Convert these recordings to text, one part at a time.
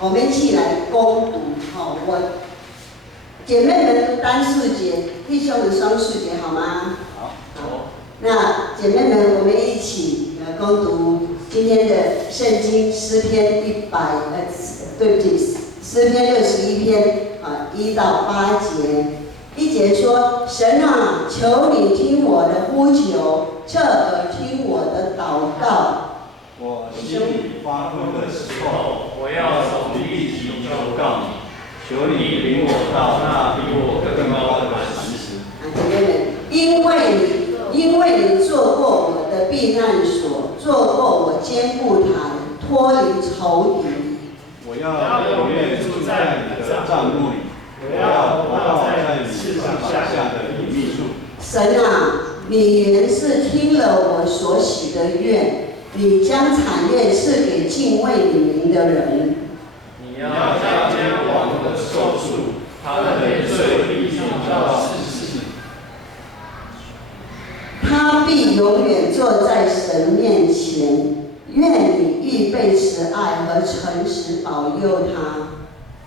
我们一起来攻读。我姐妹们读单数节，弟兄们双数节，好吗？好。那姐妹们，我们一起攻读今天的圣经诗篇诗篇61篇1到8节。1节说：神啊，求你听我的呼求，侧耳听我的祷告。我心里发昏的时候，我要从地极求告你，求你领我到那比我更高的磐石。姐妹们，因为你做过我的避难所，做过我坚固台，脱离仇敌。我要永远住在你的帐幕里，我要活到在你翅膀下的隐秘处。神啊，你原是听了我所许的愿，你将产业赐给敬畏你名的人。你要加添王的寿数，他的罪必定到世世。他必永远坐在神面前，愿你预备慈爱和诚实保佑他。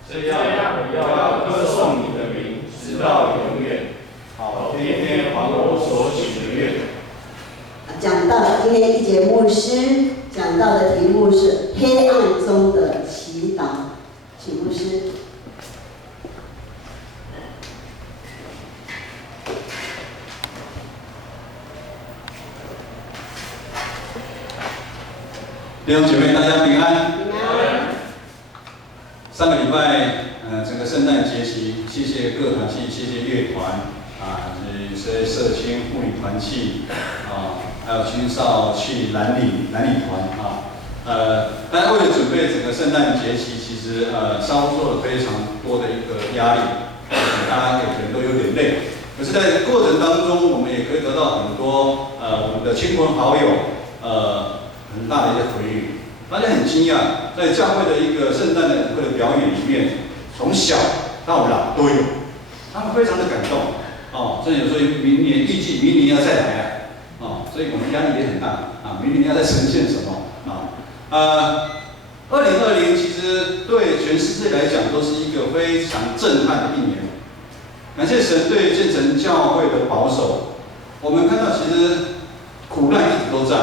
这样我要歌颂你的名，直到永远。好，天天还我所许的愿。讲到今天一节牧师讲到的题目是黑暗中的祈祷，请牧师。弟兄姐妹，大家平安。平安。上个礼拜，整个圣诞节期，谢谢各团契，谢谢乐团这些社青妇女团契还有青少去蓝领团但为了准备整个圣诞节期，其实操作了非常多的一个压力，大家可能都有点累。可是，在过程当中，我们也可以得到很多我们的亲朋好友很大的一些回应。大家很惊讶，在教会的一个圣诞的舞会的表演里面，从小到老都有，他们非常的感动甚至有说预计明年要再来所以我们压力也很大明年要再呈现什么2020其实对全世界来讲都是一个非常震撼的一年。感谢神对建成教会的保守，我们看到其实苦难一直都在，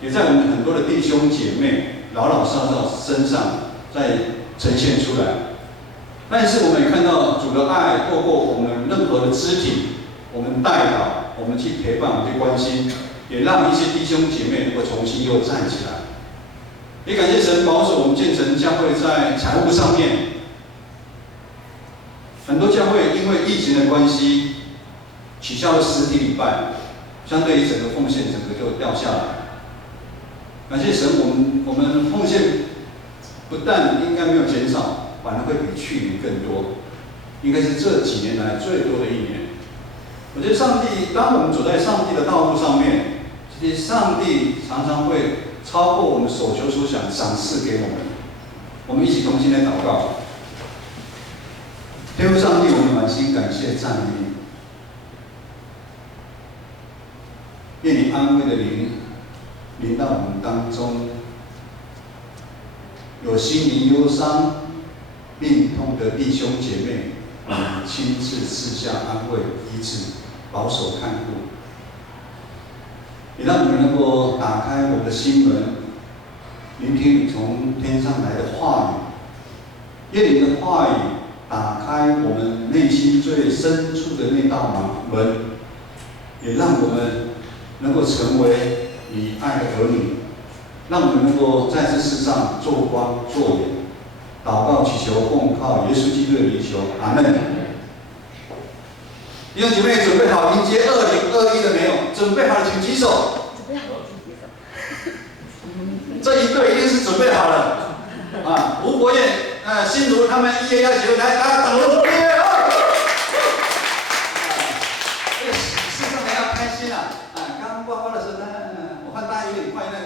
也在我们很多的弟兄姐妹老老少少身上在呈现出来。但是我们也看到主的爱透过我们任何的肢体，我们带导，我们去陪伴，我们去关心，也让一些弟兄姐妹能够重新又站起来。也感谢神保守我们建成教会在财务上面，很多教会因为疫情的关系取消了实体礼拜，相对于整个奉献整个就掉下来。感谢神，我们奉献不但应该没有减少，反而会比去年更多，应该是这几年来最多的一年。我觉得上帝，当我们走在上帝的道路上面，其实上帝常常会超过我们所求所想，赏赐给我们。我们一起同心来祷告。天父上帝，我们满心感谢赞美你，愿你安慰的灵临到我们当中，有心灵忧伤、病痛的弟兄姐妹，我们亲自赐下安慰、医治、保守看顾，也让我们能够打开我们的心门，聆听你从天上来的话语，愿你的话语打开我们内心最深处的那道门，也让我们能够成为你爱的儿女，让我们能够在这世上做光做盐。祷告祈求奉靠耶稣基督的名求，阿门。弟兄姐妹，准备好迎接2021的没有？准备好了，请举手。这一队一定是准备好了吴国燕、新竹他们1月要结婚，来，大家掌声鼓励这个事上还要开心刚刮花的时候我看大家有点快，那个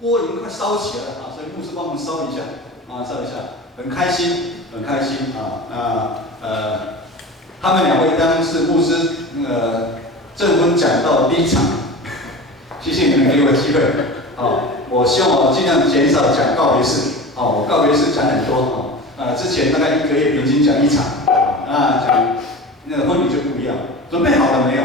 锅已经快烧起来了所以牧师帮我们烧一下烧一下，很开心，很开心他们2位当是牧师证婚讲道第一场，谢谢你们给我机会我希望我尽量减少讲告别式我告别式讲很多之前大概1个月平均讲1场，讲那个婚礼就不一样。准备好了没有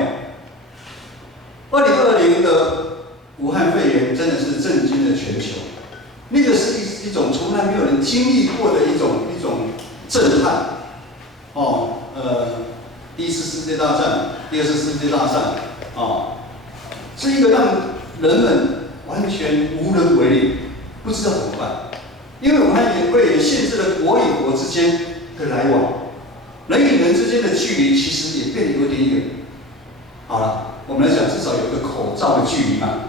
？2020的武汉肺炎真的是震惊了全球，那个是一种从来没有人经历过的一种震撼。第1次世界大战、第2次世界大战，是一个让人们完全无能为力，不知道怎么办。因为武汉肺炎限制了国与国之间的来往，人与人之间的距离其实也变得有点远。好了，我们来讲，至少有一个口罩的距离嘛，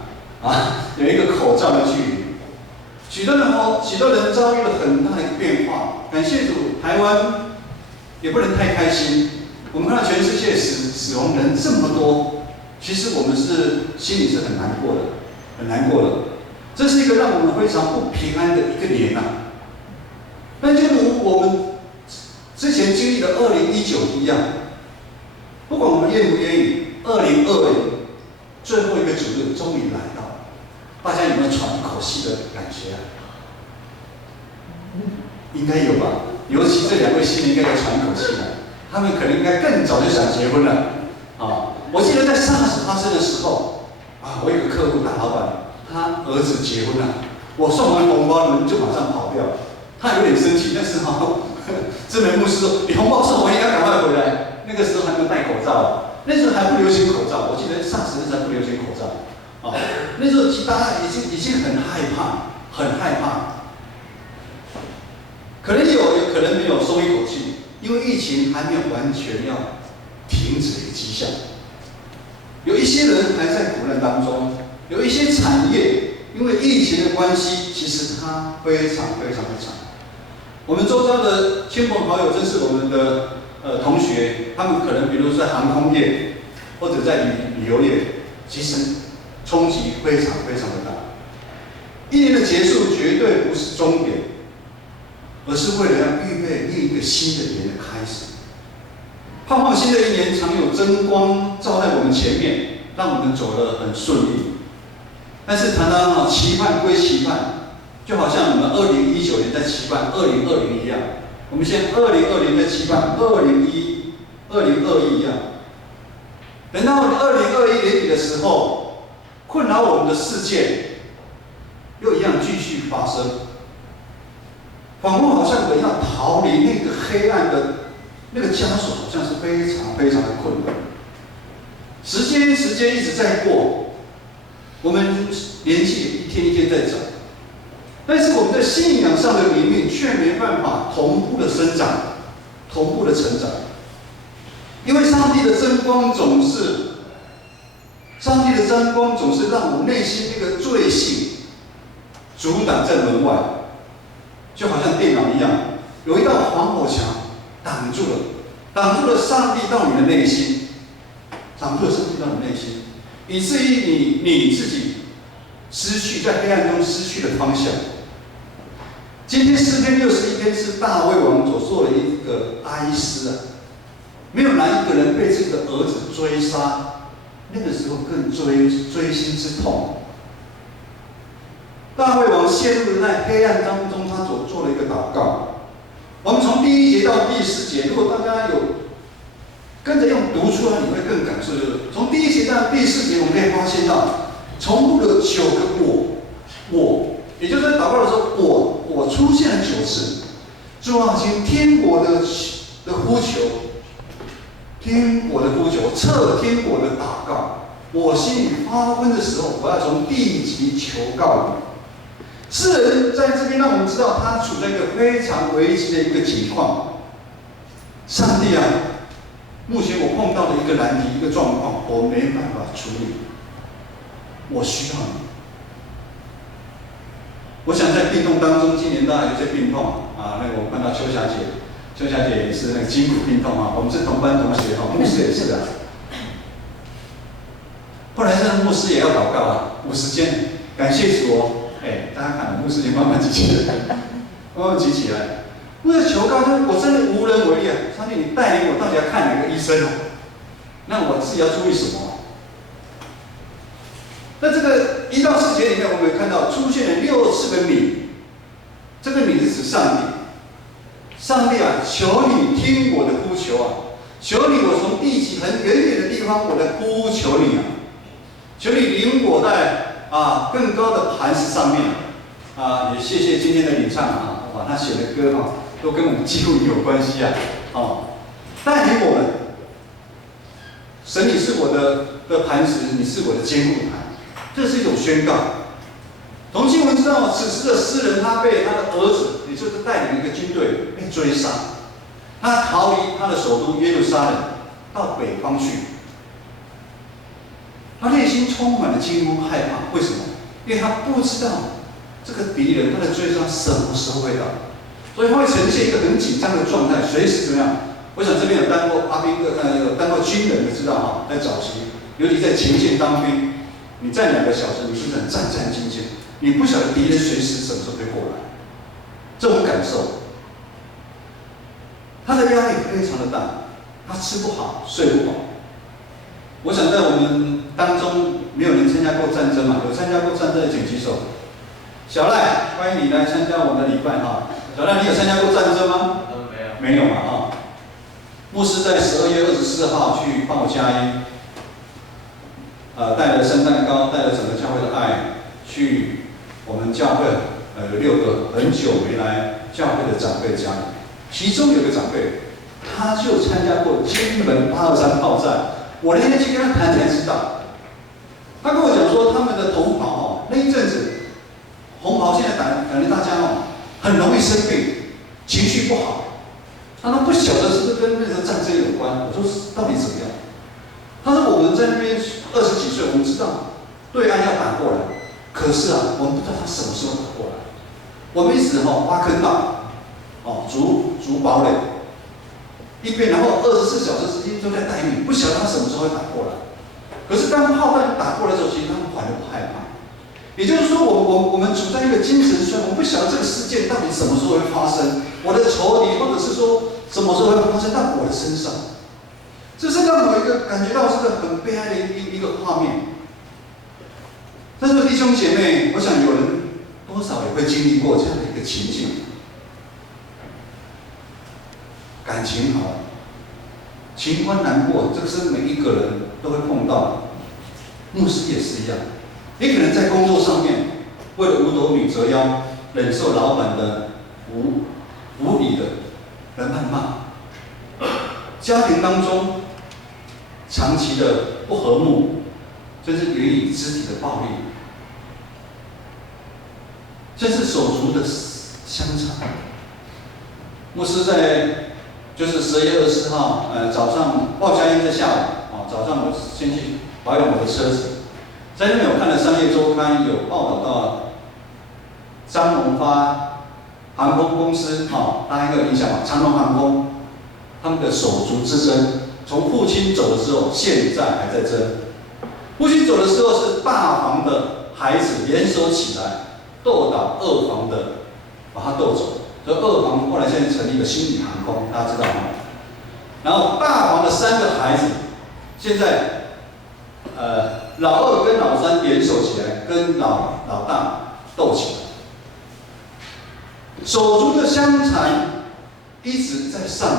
有一个口罩的距离。许多人遭遇了很大的一个变化。感谢主，台湾也不能太开心。我们看到全世界死亡人这么多，其实我们心里是很难过的，很难过的。这是一个让我们非常不平安的一个年但就如我们之前经历的2019一样，不管我们愿不愿意，2020最后一个主日终于来到，大家有没有喘一口气的感觉应该有吧，尤其这2位新人应该有喘一口气了，他们可能应该更早就想结婚了。我记得在SARS发生的时候，我有个客户大老板，他儿子结婚了，我送完红包，你们就马上跑掉。他有点生气，但是这名牧师说：“你红包送完，应该赶快回来。”那个时候还没有戴口罩，那时候还不流行口罩。我记得SARS那时候还不流行口罩。那时候大家已经很害怕，很害怕。可能有，也可能没有松一口气，因为疫情还没有完全要停止的迹象。有一些人还在苦难当中，有一些产业因为疫情的关系，其实它非常非常的惨。我们周遭的亲朋好友，真是我们的同学，他们可能比如说在航空业或者在旅游业，其实冲击非常非常的大。1年的结束绝对不是终点，而是为了要预备另一个新的年的开始。盼望新的一年常有真光照在我们前面，让我们走得很顺利。但是常常期盼归期盼，就好像我们2019年在期盼2020一样，我们现在2020在期盼2021一样。等到2021年底的时候，困扰我们的事件又一样继续发生，仿佛好像我要逃离那个黑暗的那个枷锁，好像是非常非常的困难。时间一直在过，我们年纪一天一天在长，但是我们在信仰上的灵命却没办法同步的生长，同步的成长。因为上帝的真光总是让我们内心那个罪性阻挡在门外，就好像电脑一样，有一道防火墙挡住了上帝到你的内心，以至于你自己在黑暗中失去了方向。今天诗篇61篇是大卫王所做的一个哀思没有哪一个人被自己的儿子追杀，那个时候更追心之痛。大卫王陷入在黑暗当中，他所做的一个祷告。我们从第1节到第4节，如果大家有跟着用读出来，你会更感受。从第1节到第4节，我们可以发现到重复了9个我，也就是在祷告的时候，我出现了9次。主啊，请听我的呼求。听我的呼求，侧听我的祷告。我心里发昏的时候，我要从地级求告你。诗人在这边让我们知道，他处在一个非常危机的一个情况。上帝啊，目前我碰到的一个难题、一个状况，我没办法处理，我需要你。我想在病痛当中，今年当然有些病痛那个我看到邱小姐也是那个筋骨病痛我们是同班同学牧师也是后来这个牧师也要祷告50间，感谢主大家看牧师也慢慢举起来，为了求告，我真的无能为力上帝，你带领我到底要看哪个医生那我自己要注意什么？在这个1到4节里面，我们有看到出现了6次的你。这个你是指上帝。上帝啊，求你听我的呼求啊！求你，我从地极很远远的地方，我来呼求你啊！求你领我在更高的磐石上面啊！也谢谢今天的领唱啊，哇，他写的歌哈，都跟我们几乎有关系啊！带领我们，神你是我的磐石，你是我的坚固台，这是一种宣告。从经文知道，此时的诗人他被他的儿子，也就是带领一个军队被追杀，他逃离他的首都耶路撒冷，到北方去。他内心充满了惊慌害怕，为什么？因为他不知道这个敌人他的追杀什么时候会到，所以他会呈现一个很紧张的状态，随时怎么样？我想这边有当过有当过军人的知道哈，在早期，尤其在前线当兵，你站2个小时，你是不是很战战兢兢？你不晓得敌人随时什么时候会过来，这种感受，他的压力非常的大，他吃不好，睡不饱。我想在我们当中，没有人参加过战争嘛？有参加过战争的请举手。小赖，欢迎你来参加我们的礼拜哈。小赖，你有参加过战争吗？没有。没有嘛哈。牧师在12月24号去报佳音，带了圣诞糕，带了整个教会的爱去我们教会有6个很久没来教会的长辈家里，其中有个长辈，他就参加过金门823炮战。我那天去跟他谈才知道，他跟我讲说他们的同袍那一阵子，红袍现在感觉大家很容易生病，情绪不好。他说不晓得是不是跟那个战争有关。我说到底怎么样？他说我们在那边20几岁，我们知道对岸要打过来，可是我们不知道他什么时候打过来。我们一直挖坑道，筑堡垒，一边然后24小时之间都在待命，不晓得他什么时候会打过来。可是当炮弹打过来的时候，其实他们反而不害怕。也就是说，我们处在一个精神衰，我们不晓得这个事件到底什么时候会发生，我的仇敌或者是说什么时候会发生到我的身上，这是让我一个感觉到是个很悲哀的一个画面。但是弟兄姐妹，我想有人多少也会经历过这样的一个情境。感情好，情关难过，这个是每一个人都会碰到的。牧师也是一样，你可能在工作上面为了五斗米折腰，忍受老板的无理的谩骂；家庭当中长期的不和睦，甚至言语肢体的暴力，甚至手足的相残。牧师在就是12月24号，早上报佳音在下午，早上我先去保养我的车子，在那边我看了《商业周刊》有报道到张荣发航空公司，大家应该有印象吧？长荣航空他们的手足之争，从父亲走的时候，现在还在争。父亲走的时候是大房的孩子联手起来斗倒二房的，把他斗走。所以二房后来现在成立了新宇航空，大家知道吗？然后大房的3个孩子，现在老2跟老3联手起来，跟老大斗起来。手足的相残一直在上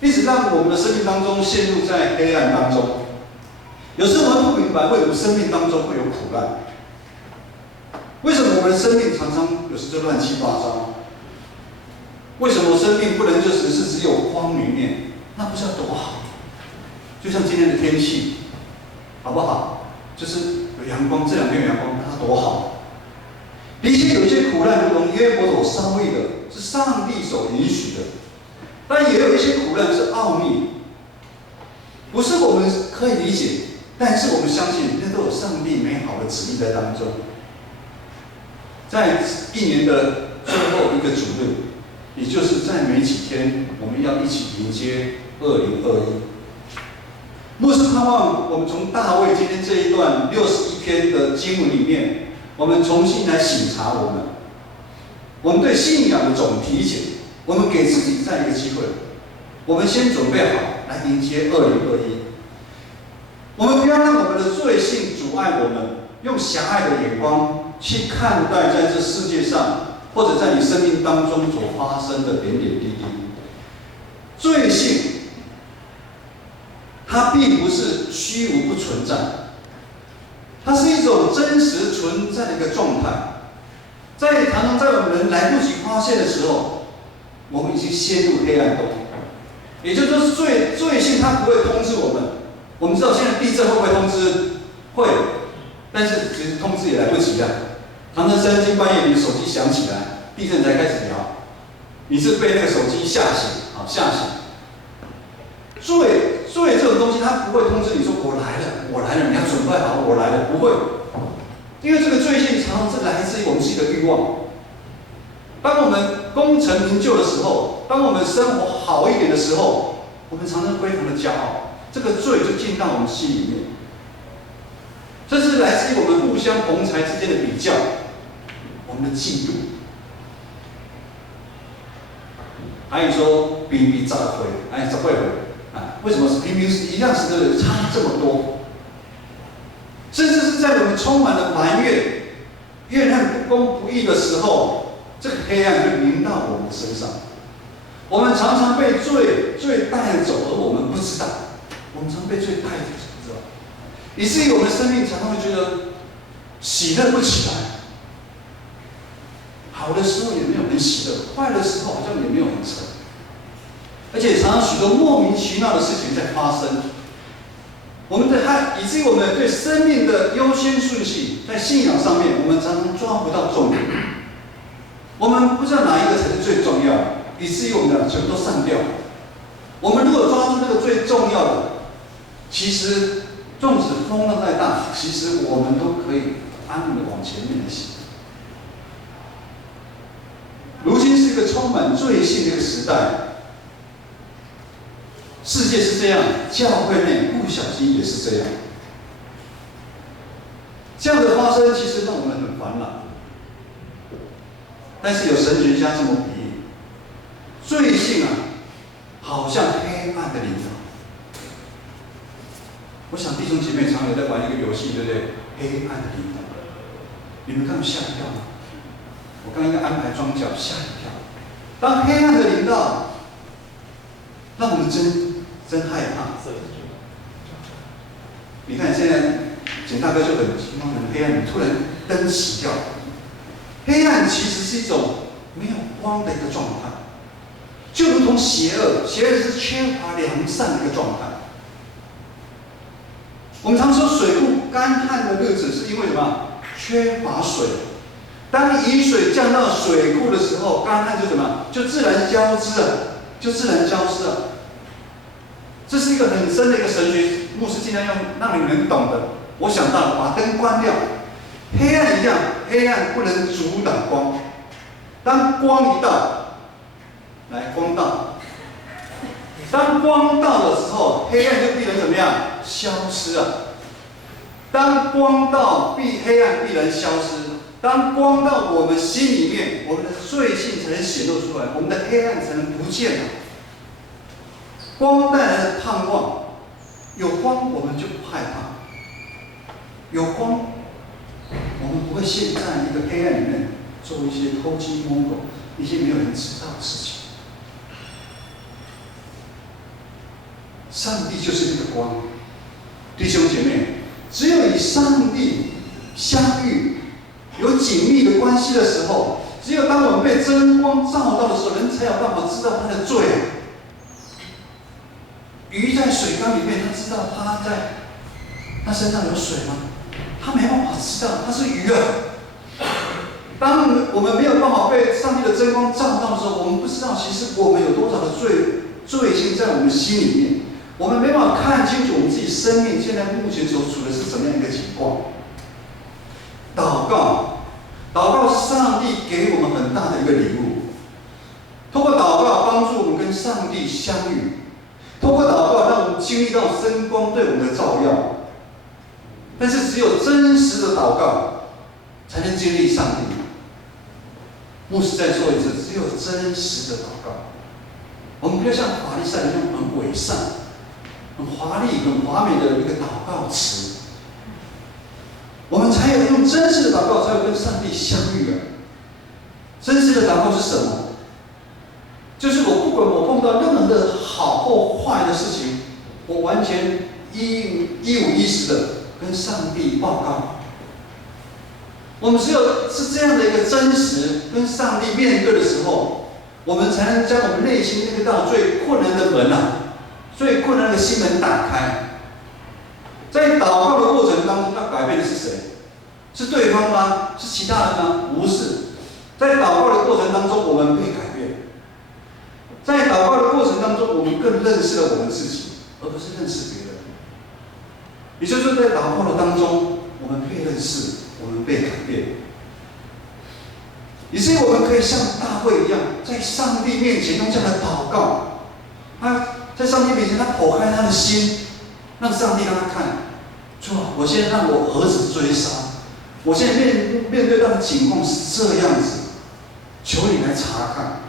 演，一直让我们的生命当中陷入在黑暗当中。有时候我们不明白，为什么生命当中会有苦难？为什么我们的生命常常有时就乱七八糟？为什么生命不能就只有光明面？那不是要多好？就像今天的天气，好不好？就是有阳光，这2天有阳光，它多好。的确有一些苦难，如同约伯所遭遇的，是上帝所允许的，但也有一些苦难是奥秘，不是我们可以理解，但是我们相信，那都有上帝美好的旨意在当中。在1年的最后一个主日，也就是在没几天，我们要一起迎接2021。牧师盼望我们从大卫今天这一段61篇的经文里面，我们重新来省察我们对信仰的总体检，我们给自己这样一个机会，我们先准备好来迎接2021。我们不要让我们的罪性阻碍我们，用狭隘的眼光去看待在这世界上，或者在你生命当中所发生的点点滴滴。罪性，它并不是虚无不存在，它是一种真实存在的一个状态。常常在我们人来不及发现的时候，我们已经陷入黑暗中。也就是说，罪性它不会通知我们。我们知道现在地震会不会通知？会，但是其实通知也来不及了。常常3更半夜，你的手机响起来，地震才开始摇，你是被那个手机吓醒，吓醒。罪这种东西，它不会通知你说我来了，你要准备好，我来了，不会。因为这个罪性常常是来自于我们自己的欲望。当我们功成名就的时候，当我们生活好一点的时候，我们常常非常的骄傲，这个罪就进到我们心里面。这是来自于我们互相同侪之间的比较，我们的嫉妒。还有说比咋会，咋会为什么明明是一样时的差这么多？甚至是在我们充满了埋怨、怨恨、不公不义的时候，这个黑暗就临到我们身上。我们常常被罪带走，而我们不知道。我们常被罪带走，不知道，以至于我们的生命常常会觉得喜乐不起来。好的时候也没有很喜乐，坏的时候好像也没有很沉。而且常常许多莫名其妙的事情在发生，以至于我们对生命的优先顺序，在信仰上面，我们常常抓不到重点。我们不知道哪一个才是最重要的，以至于我们全部都散掉。我们如果抓住那个最重要的，其实纵使风浪再大，其实我们都可以安稳的往前面行。如今是一个充满罪性的一个时代。世界是这样，教会内不小心也是这样。这样的发生，其实让我们很烦恼。但是有神学家这么比喻，罪性好像黑暗的领导。我想弟兄姐妹常有在玩一个游戏，对不对？黑暗的领导，你们看吓一跳吗？我刚刚安排装脚，吓一跳。当黑暗的领导，让我们真害怕。你看现在简大哥就很黑暗，突然灯熄掉。黑暗其实是一种没有光的一个状态，就如同邪恶是缺乏良善的一个状态。我们常说水库干旱的日子是因为什么？缺乏水。当雨水降到水库的时候，干旱就什么？就自然消失了，这是一个很深的一个神学，牧师尽量用让你们懂的。我想到了，把灯关掉，黑暗一样，黑暗不能阻挡光。当光一到，来光到，当光到的时候，黑暗就必然怎么样？消失了。当光到，黑暗必然消失。当光到我们心里面，我们的罪性才能显露出来，我们的黑暗才能不见了。光带来的盼望，有光我们就不害怕，有光，我们不会陷在一个黑暗里面做一些偷鸡摸狗、一些没有人知道的事情。上帝就是这个光，弟兄姐妹，只有与上帝相遇，有紧密的关系的时候，只有当我们被真光照到的时候，人才有办法知道他的罪。鱼在水缸里面，他知道他身上有水吗？他没办法知道，他是鱼啊。当我们没有办法被上帝的真光照到的时候，我们不知道其实我们有多少的罪性在我们心里面，我们没办法看清楚我们自己生命现在目前所处的是什么样一个情况。祷告是上帝给我们很大的一个礼物，通过祷告帮助我们跟上帝相遇。通过祷告，让我们经历到真光对我们的照耀。但是，只有真实的祷告，才能经历上帝。牧师再说一次，只有真实的祷告。我们不要像法利赛人一样很伪善、很华丽、很华美的一个祷告词。我们才有用真实的祷告，才有跟上帝相遇啊！真实的祷告是什么？就是不管我碰到任何的好或坏的事情，我完全一五一十的跟上帝报告。我们只有是这样的一个真实跟上帝面对的时候，我们才能将我们内心那个道最困难的门最困难的心门打开。在祷告的过程当中，要改变的是谁？是对方吗？是其他人吗？不是。在祷告的过程当中，我们被改变。在祷告的过程当中，我们更认识了我们自己，而不是认识别人。也就是说，在祷告的当中，我们被认识，我们被改变，以至于我们可以像大卫一样，在上帝面前用这样的祷告，他在上帝面前，他剖开他的心，让上帝让他看，主啊，我现在让我儿子追杀，我现在面对到的情况是这样子，求你来查看。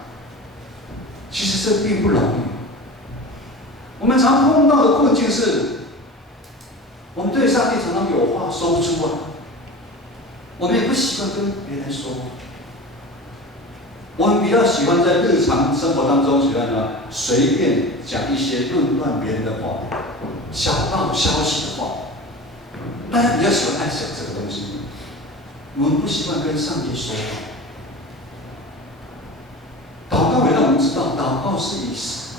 其实这并不容易。我们常碰到的困境是，我们对上帝常常有话说不出啊，我们也不习惯跟别人说。我们比较喜欢在日常生活当中，喜欢随便讲一些论断别人的话，小道消息的话，大家比较喜欢爱讲这个东西。我们不习惯跟上帝说话。祷告也让我们知道，祷告是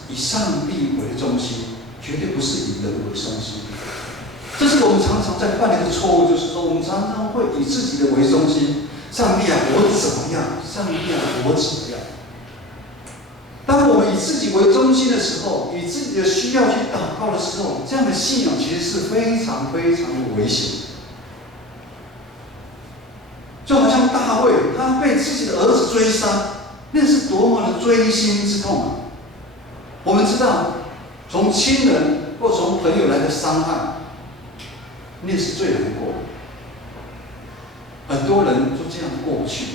以上帝为中心，绝对不是以人为中心。这是我们常常在犯的一个错误，就是说我们常常会以自己的为中心。上帝啊，我怎么样？上帝啊，我怎么样？当我们以自己为中心的时候，以自己的需要去祷告的时候，这样的信仰其实是非常非常的危险。就好像大卫，他被自己的儿子追杀。那是多么的锥心之痛啊！我们知道，从亲人或从朋友来的伤害，那是最难过的。很多人就这样过不去，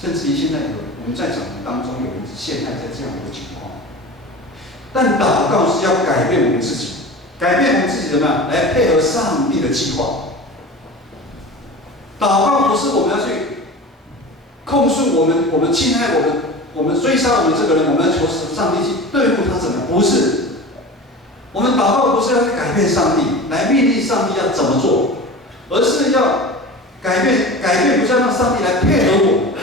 甚至于现在我们在讲的当中有人陷害在这样的一个情况。但祷告是要改变我们自己，改变我们自己怎么样来配合上帝的计划。祷告不是我们要去控诉我们侵害我们追杀我们这个人，我们要求上帝去对付他怎么样？不是，我们祷告不是要去改变上帝，来命令上帝要怎么做，而是要改变不是要让上帝来配合我。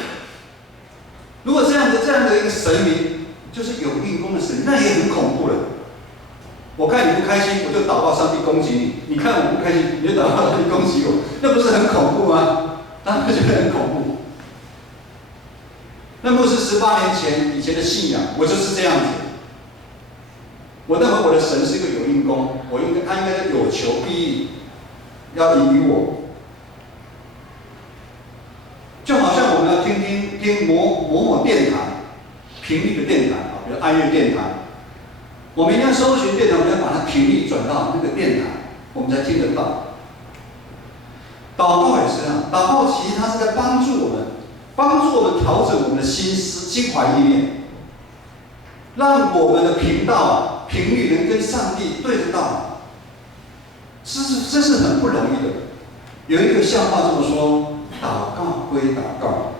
如果这样的一个神明，就是有运功的神明，那也很恐怖了。我看你不开心，我就祷告上帝攻击你；你看我不开心，你就祷告上帝攻击我，那不是很恐怖吗？当然觉得很恐怖。那牧师18年前以前的信仰，我就是这样子。我认为我的神是一个有应功，他应该有求必应，要引于我。就好像我们要听某电台频率的电台啊，比如爱乐电台，我们一定要搜寻电台，我们要把它频率转到那个电台，我们才听得到。祷告也是这样，祷告其实它是在帮助我们调整我们的心怀意念，让我们的频道频率能跟上帝对得到。这是很不容易的。有一个笑话这么说：祷告归祷告，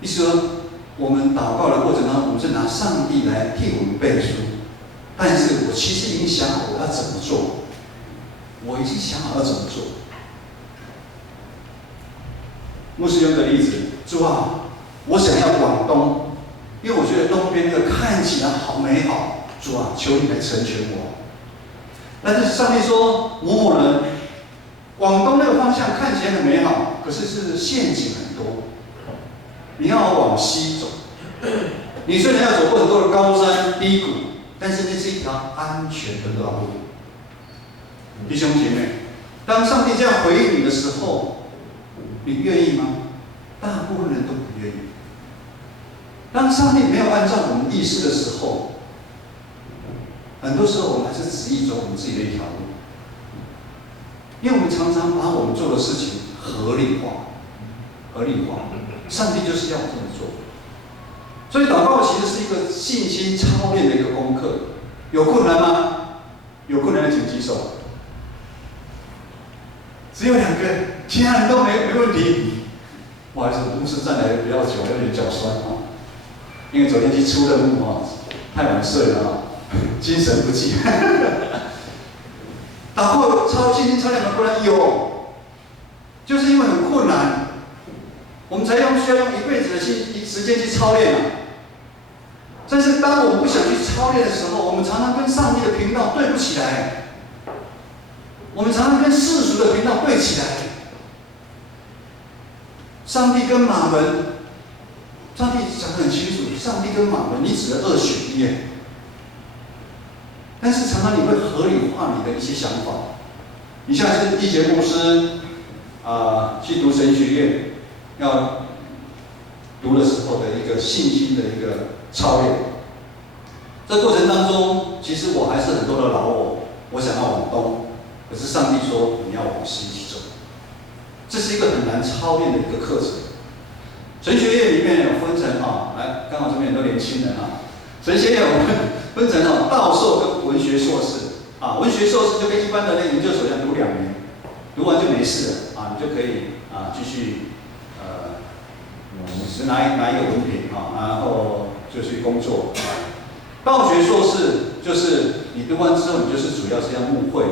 意思说我们祷告的过程当中，我们是拿上帝来替我们背书，但是我其实已经想好我要怎么做，我已经想好要怎么做。牧师用个例子，主啊，我想要往东，因为我觉得东边那个看起来好美好，主啊，求你来成全我。但是上帝说，某人往东那个方向看起来很美好，可是陷阱很多，你要往西走。你虽然要走过很多的高山低谷，但是那是一条安全的道路。弟兄姐妹，当上帝这样回应你的时候，你愿意吗？大部分人都不愿意。当上帝没有按照我们意识的时候，很多时候我们还是执意走我们自己的一条路，因为我们常常把我们做的事情合理化。上帝就是要我这么做。所以祷告其实是一个信心操练的一个功课。有困难吗？有困难的请举手。只有2个，其他人都没问题。不好意思，公司站来比较久，有点脚酸啊，因为昨天去出任务啊，太晚睡了啊，精神不济。祷告超信心超量的不然有，就是因为很困难，我们才需要用一辈子的时间去操练啊。但是当我们不想去操练的时候，我们常常跟上帝的频道对不起来，我们常常跟世俗的频道对起来。上帝跟马门，上帝讲得很清楚，上帝跟马门，你指的2选1。但是常常你会合理化你的一些想法。你像是一节牧师去读神学院，要读的时候的一个信心的一个操练。这过程当中，其实我还是很多的老我想要往东，可是上帝说你要往西去走。这是一个很难操练的一个课程。神学院里面有分成来，刚好这边很多年轻人神学院有分成道授跟文学硕士文学硕士就跟一般的研究所一样，读2年，读完就没事了你就可以继续是拿一个文凭然后就去工作。道学硕士就是你读完之后，你就是主要是要牧会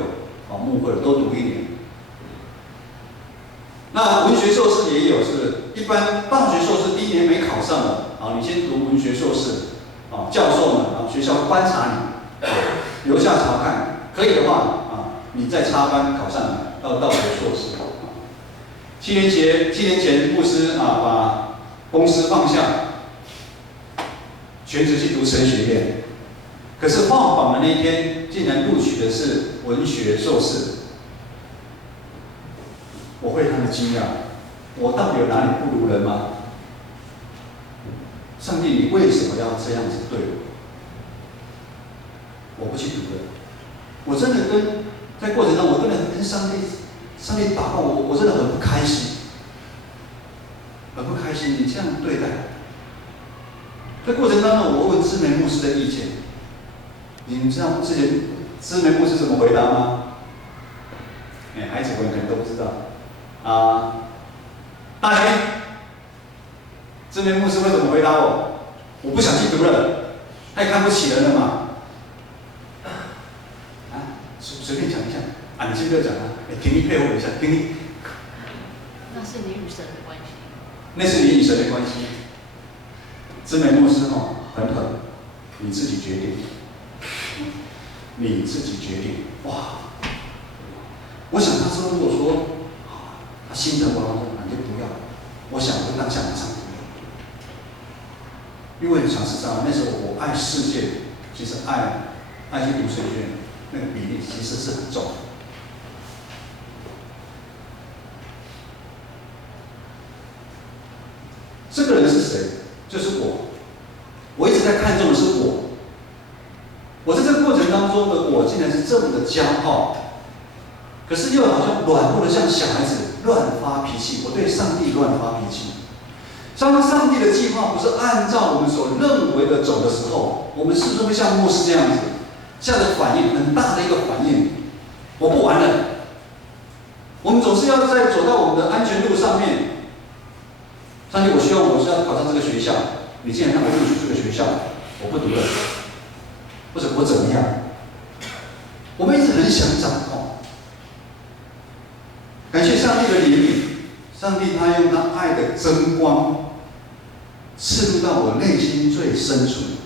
牧会都读1年。那文学硕士也有，是一般大学硕士第1年没考上了你先读文学硕士教授们学校观察你留下查看，可以的话你再插班考上来到道学硕士。7年前牧师把公司放下，全职去读神学院，可是放榜的那一天，竟然录取的是文学硕士。我非常的惊讶，我到底有哪里不如人吗？上帝，你为什么要这样子对我？我不去读了，我真的在过程中，我真的跟上帝祷告，我真的很不开心，很不开心，你这样对待。在过程当中，我问知梅牧师的意见，你们知道之前知梅牧师怎么回答吗？孩子们可能都不知道。大学，知梅牧师会怎么回答我？我不想去读了，太看不起人了嘛。随便讲一下你先不要讲婷妮配合我一下，婷妮。那是你与神的关系。那是你与神的关系。知梅牧师很狠，你自己决定，你自己决定。哇！我想他说，如果说他心疼我，你就不要。我想我当下马上不要，因为讲实在话，那时候我爱世界，其实爱去读神学院，那个比例其实是很重的。这个人是谁？就是我。我一直在看重的是我。我在这个过程当中的我，竟然是这么的骄傲。可是又好像软弱的像小孩子乱发脾气，我对上帝乱发脾气。当上帝的计划不是按照我们所认为的走的时候，我们是不是会像牧师这样子，这样的反应，很大的一个反应？我不玩了。我们总是要在走到我们的安全路上面。上帝，我希望我是要考上这个学校，你既然让我录取这个学校，我不读了，或者我怎么样？我们一直很想掌控。感谢上帝的怜悯，上帝他用他爱的真光刺入到我内心最深处。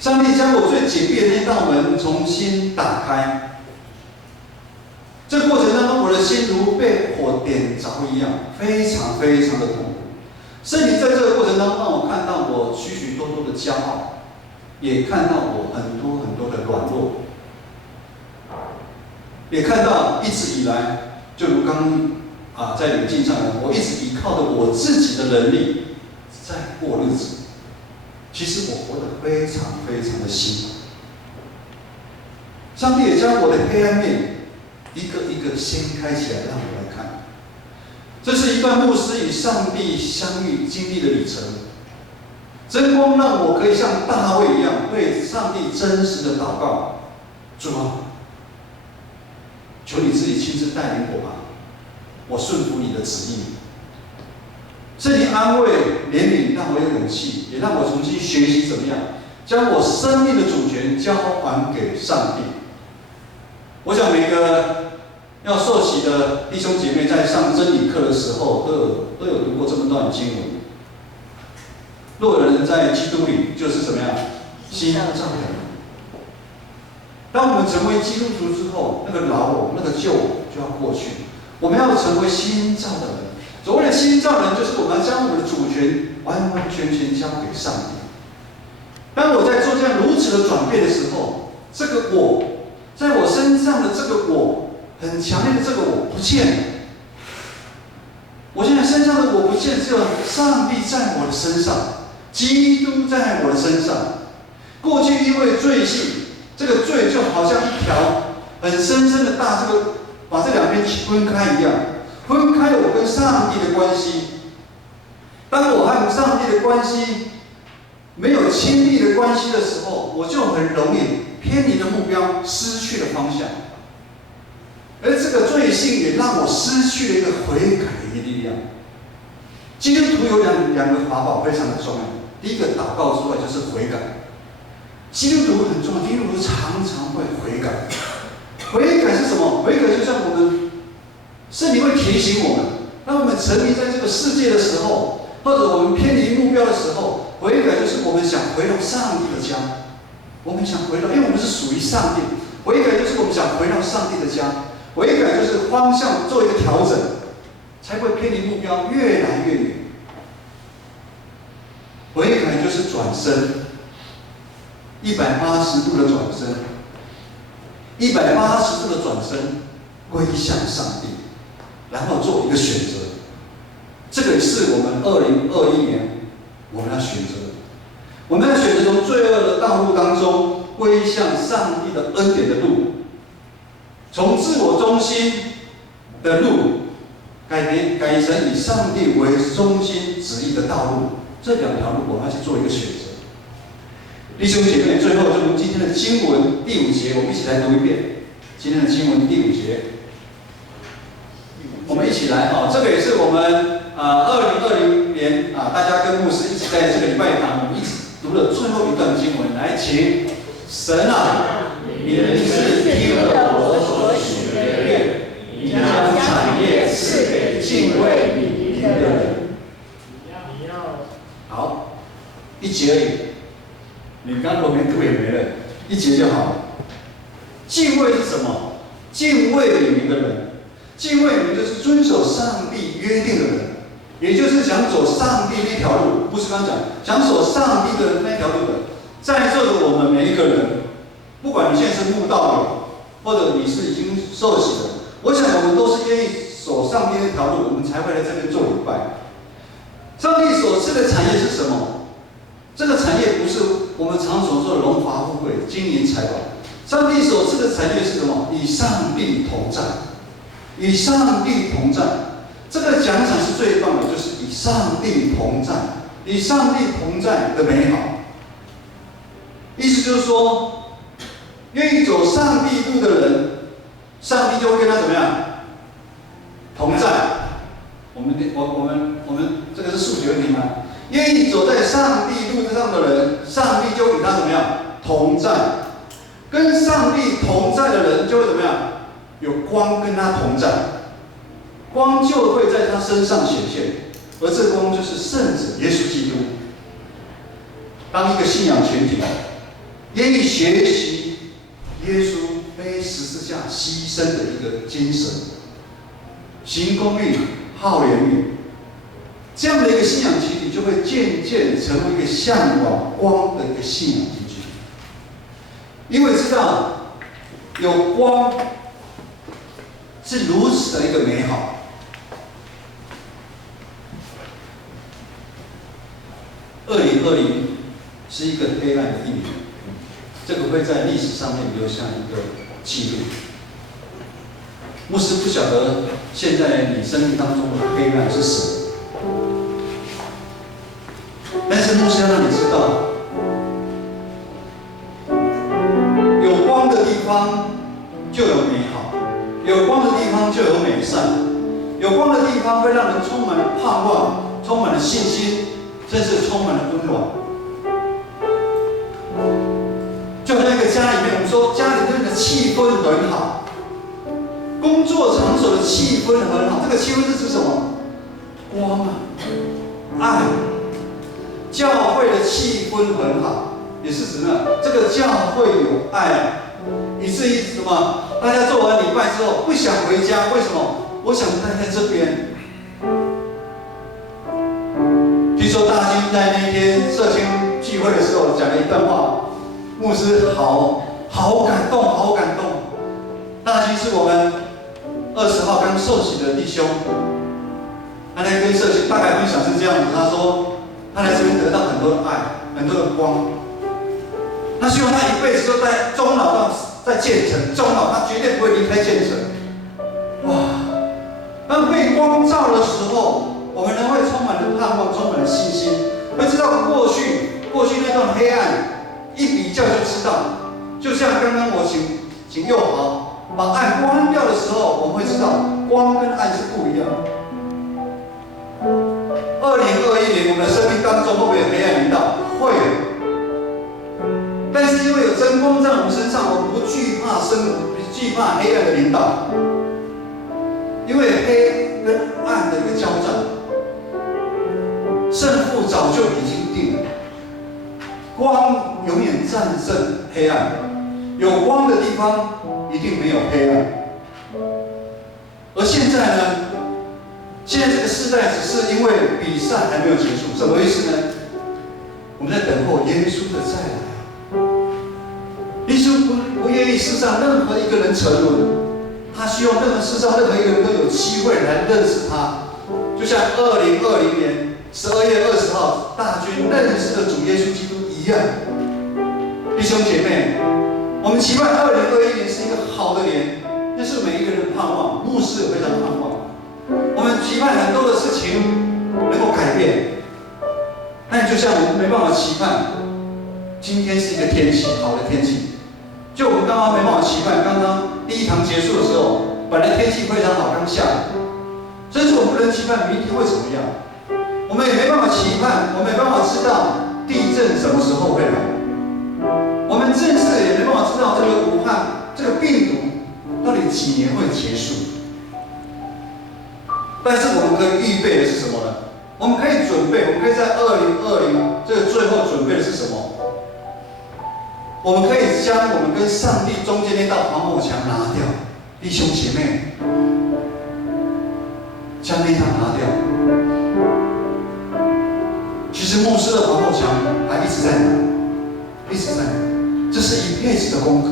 上帝将我最紧闭的那道门重新打开。这个过程当中，我的心如被火点着一样，非常非常的痛苦。圣灵在这个过程当中，让我看到我许许多多的骄傲，也看到我很多很多的软弱，也看到一直以来，就如刚在领境上，我一直依靠着我自己的能力在过日子。其实我活得非常非常的辛苦。上帝也将我的黑暗面一个一个掀开起来，让我来看。这是一段牧师与上帝相遇经历的旅程。真光让我可以像大卫一样，对上帝真实的祷告：主啊，求你自己亲自带领我吧。我顺服你的旨意。圣灵安慰、怜悯，让我有勇气，也让我重新学习怎么样将我生命的主权交还给上帝。我想每个要受洗的弟兄姐妹在上真理课的时候，都有读过这么段经文。若有人在基督里，就是怎么样新造的人。当我们成为基督徒之后，那个老我、那个旧我就要过去，我们要成为新造的人。所谓的新造人，就是我们要将我们的主权完完全全交给上帝。当我在做这样如此的转变的时候，这个我在我身上的这个我，很强烈的这个我不见了。我现在身上的我不见，只有上帝在我的身上，基督在我的身上。过去因为罪性，这个罪就好像一条很深深的把这两边分开一样，分开了我跟上帝的关系。当我和上帝的关系没有亲密的关系的时候，我就很容易偏离了目标，失去了方向。而这个罪性也让我失去了一个悔改的一个力量。基督徒有两个法宝非常的重要，第一个祷告之外就是悔改。基督徒很重要，基督徒常常会悔改。悔改是什么？悔改就像我们圣灵会提醒我们，当我们沉迷在这个世界的时候，或者我们偏离目标的时候，悔改就是我们想回到上帝的家。我们想回到，因为我们是属于上帝。悔改就是我们想回到上帝的家。悔改就是方向做一个调整，才会偏离目标越来越远。悔改就是转身，180度的转身，180度的转身，归向上帝，然后做一个选择。这个是我们2021年我们要选择的。我们要选择从罪恶的道路当中归向上帝的恩典的路，从自我中心的路改成以上帝为中心旨意的道路。这两条路我们要去做一个选择。弟兄姐妹，最后就从今天的经文第5节，我们一起来读一遍。今天的经文第5节，我们一起来这个也是我们2020年大家跟牧师一起在这个礼拜堂，我们一起读了最后一段经文。来，请神啊，你是听了我所许的愿，你将产业赐给敬畏你的人。好，1节而已。你刚罗梅课也没了，1节就好了。敬畏是什么？敬畏你的人，敬畏你就是遵守上帝约定的人，也就是想走上帝那条路。不是刚讲想走上帝的那条路的。在座的我们每一个人，不管你现在是慕道友，或者你是已经受洗的，我想我们都是愿意走上帝那条路，我们才会来这边做礼拜。上帝所赐的产业是什么？这个产业不是我们常所说的荣华富贵、金银财宝。上帝所赐的产业是什么？与上帝同在，与上帝同在。这个奖赏是最棒的，就是与上帝同在，与上帝同在的美好。意思就是说，愿意走上帝路的人，上帝就会跟他怎么样？同在。我们这个是数学问题吗？愿意走在上帝路上的人，上帝就与他怎么样？同在。跟上帝同在的人就会怎么样？有光跟他同在，光就会在他身上显现，而这光就是圣子耶稣基督。当一个信仰群体愿意学习耶稣背十字架牺牲的一个精神，行公义、好怜悯，这样的一个信仰群体就会渐渐成为一个向往光的一个信仰群体。因为知道有光是如此的一个美好。2020是一个黑暗的一年，这个会在历史上面留下一个记录。牧师不晓得现在你生命当中的黑暗是什么，但是牧师要让你知道，有光的地方就有美好，有光的地方就有美善。有光的地方会让人充满了盼望，充满了信心，甚至充满了温暖。就像一个家里面，我们说家里面的气氛很好，工作场所的气氛很好。这个气氛是指什么？光啊，爱。教会的气氛很好，也是指呢，这个教会有爱，以至于什么？大家做完礼拜之后不想回家，为什么？我想待在这边。听说大军在那天社青聚会的时候讲了一段话，牧师好感动，好感动。大军是我们20号刚受洗的弟兄，他那跟社青大概分享是这样子，他说他来这边得到很多的爱，很多的光。他希望他一辈子都在终老到在建成，终老他绝对不会离开建成。哇！当被光照的时候，我们人会充满了盼望，充满了信心，会知道过去那段黑暗，一比较就知道。就像刚刚我请佑豪把暗关掉的时候，我们会知道光跟暗是不一样的。2021年我们的生命当中会不会有黑暗临到？会。但是因为有真光在我们身上，我们不惧怕黑暗的领导，因为黑跟暗的一个交战，胜负早就已经定了。光永远战胜黑暗，有光的地方一定没有黑暗。而现在呢？现在这个时代只是因为比赛还没有结束，什么意思呢？我们在等候耶稣的再来。耶稣不愿意世上任何一个人沉沦，他希望世上任何一个人都有机会来认识他。就像2020年12月20号大军认识的主耶稣基督一样。弟兄姐妹，我们期盼2021年是一个好的年，那是每一个人的盼望，牧师也非常盼望。我们期盼很多的事情能够改变，但就像我们没办法期盼今天是一个天气好的天气，就我们刚刚没办法期盼刚刚第一堂结束的时候，本来天气非常好，刚下雨，甚至我们不能期盼明天会怎么样，我们也没办法期盼，我们没办法知道地震什么时候会来，我们甚至也没办法知道这个武汉这个病毒到底几年会结束。但是我们可以预备的是什么呢？我们可以准备，我们可以在2020这个最后准备的是什么？我们可以将我们跟上帝中间那道防火墙拿掉，弟兄姐妹，将那道拿掉。其实牧师的防火墙还一直在拿，一直在拿，这是一辈子的功课。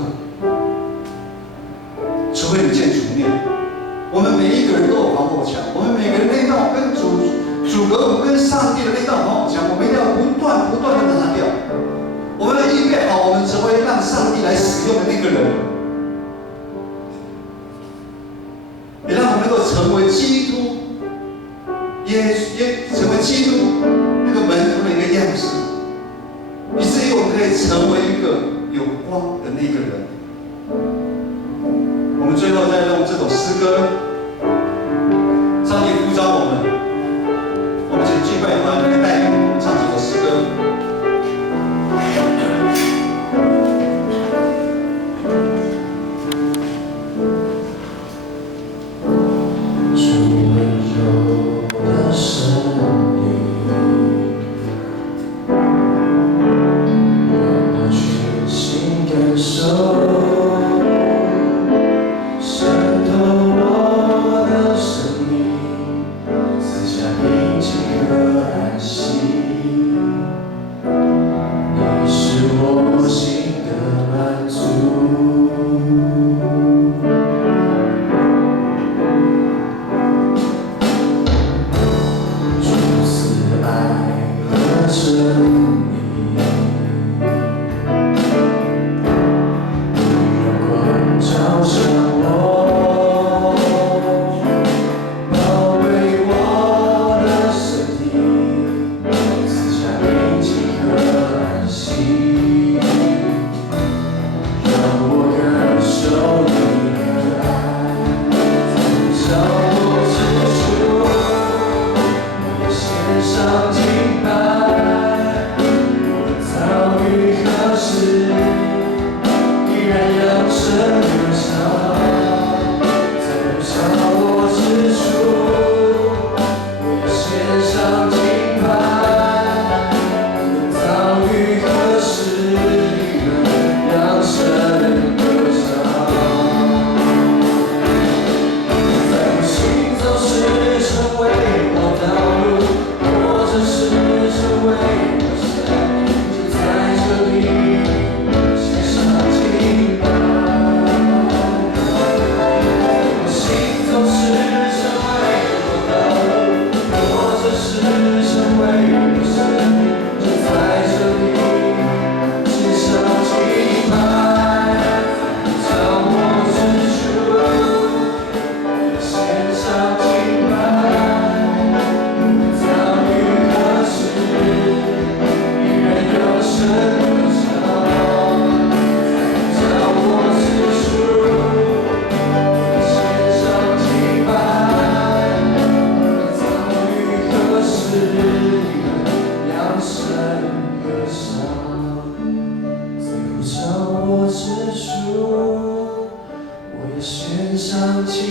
除非你见主面。我们每一个人都有防火墙，我们每个人那道跟主隔我们跟上帝的那道防火墙，我们一定要不断的拿掉。我们要预备好，我们成为让上帝来使用的那个人，也让我们能够成为基督，也成为基督那个门徒的一个样式，以至于我们可以成为一个有光的那个人。我们最后再用这首诗歌，上帝呼召我们，我们请敬拜团来带领我们唱这首诗歌。渗透我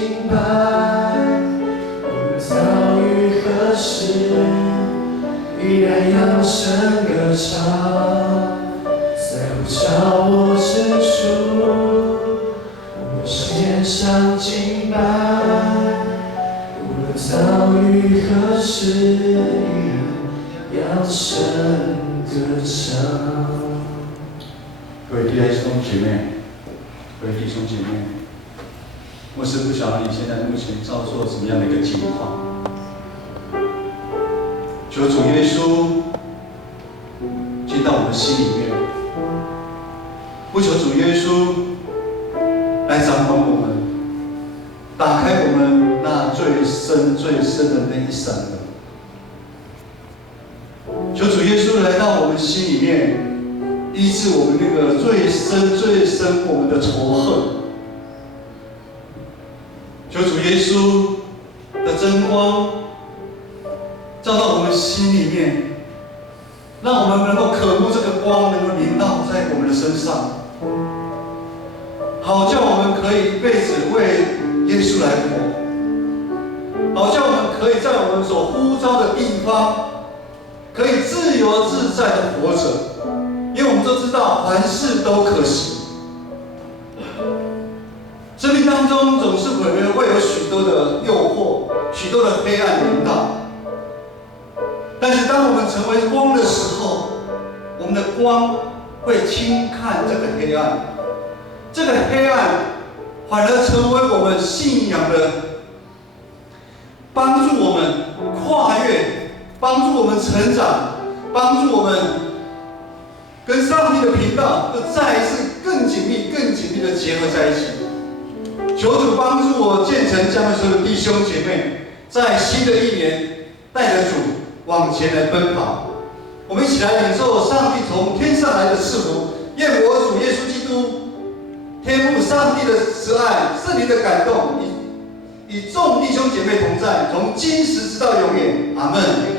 敬拜，无论遭遇何时，依然扬声歌唱，在呼召我之处，我献上敬拜，无论遭遇何时，依然扬声歌唱。各位弟兄姐妹，各位弟兄姐妹，牧师不晓得你现在目前遭受怎么样的一个情况，求主耶稣进到我们心里面，不求主耶稣来掌管我们，打开我们那最深最深的那一扇门，求主耶稣来到我们心里面。医治我们那个最深最深我们的仇恨，求主耶稣的真光照到我们心里面，让我们能够渴慕这个光能够临到在我们的身上，好叫我们可以一辈子为耶稣来活，好叫我们可以在我们所呼召的地方，可以自由自在的活着。因为我们都知道，凡事都可行。生命当中总是会有许多的诱惑，许多的黑暗临到。但是当我们成为光的时候，我们的光会轻看这个黑暗，这个黑暗反而成为我们信仰的帮助我们跨越，帮助我们成长，帮助我们跟上帝的频道又再一次更紧密的结合在一起。求主帮助我建成将所有的弟兄姐妹，在新的一年带着主往前来奔跑。我们一起来领受上帝从天上来的赐福，愿我主耶稣基督天父上帝的慈爱、圣灵的感动，与众弟兄姐妹同在，从今时直到永远。阿们。